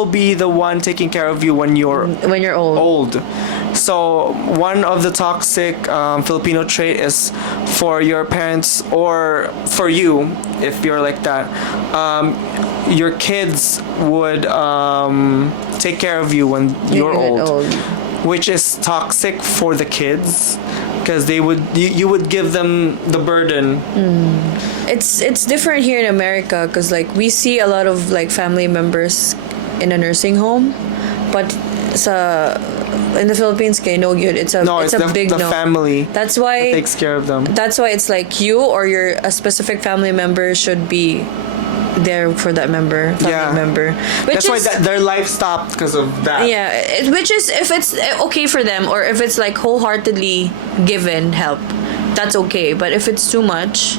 will be the one taking care of you when you're old. So one of the toxic Filipino trait is for your parents, or for you, if you're like that, your kids would take care of you when you're old, which is toxic for the kids, because you would give them the burden. It's different here in America, because like we see a lot of like family members in a nursing home, but in the Philippines, it's a big family. That's why that takes care of them. That's why it's like you or a specific family member should be there for that family member. That's why their life stopped because of that. Yeah, which is if it's okay for them, or if it's like wholeheartedly given help, that's okay. But if it's too much,